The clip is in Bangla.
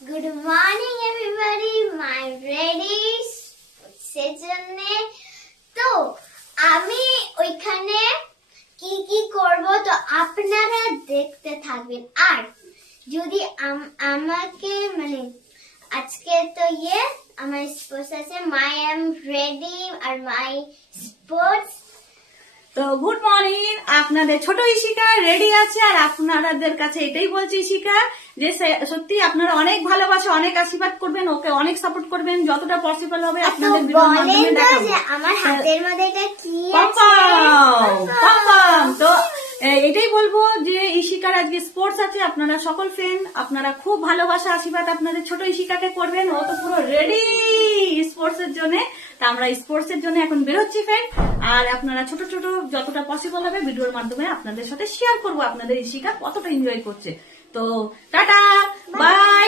Good morning everybody, my ready সেজন্যে তো আমি ওইখানে কি কি করব তো আপনারা দেখতে থাকবেন। আর যদি আমাকে মানে আজকে তো আমার স্পোর্টস আছে, মাই এম রেডি আর মাই স্পোর্টস। তো গুড মর্নিং, আপনাদের ছোট ইশিকা রেডি আছে। আর আপনাদের কাছে এটাই বলছি ইশিকা, যে সত্যি আপনারা অনেক ভালোবাসা, অনেক আশীর্বাদ করবেন, ওকে অনেক সাপোর্ট করবেন, যতটা পসিবল হবে আপনাদের ভিডিওর মাধ্যমে দেখাবো। আমার হাতের মধ্যে এটা কি তো এটাই বলবো যে ইশিকার আজকে স্পোর্টস আছে। আপনারা সকল ফ্রেন্ড আপনারা খুব ভালোবাসা আশীর্বাদ আপনাদের ছোট ইশিকাকে করবেন। ও তো পুরো রেডি স্পোর্টস এর জন্য। তা আমরা স্পোর্টস এর জন্য এখন বেরোচ্ছি ফ্রেন্ড। আর আপনারা ছোট ছোট যতটা পসিবল হবে ভিডিওর মাধ্যমে আপনাদের সাথে শেয়ার করবো আপনাদের ইশিকা কতটা এনজয় করছে। তো টাটা বাই।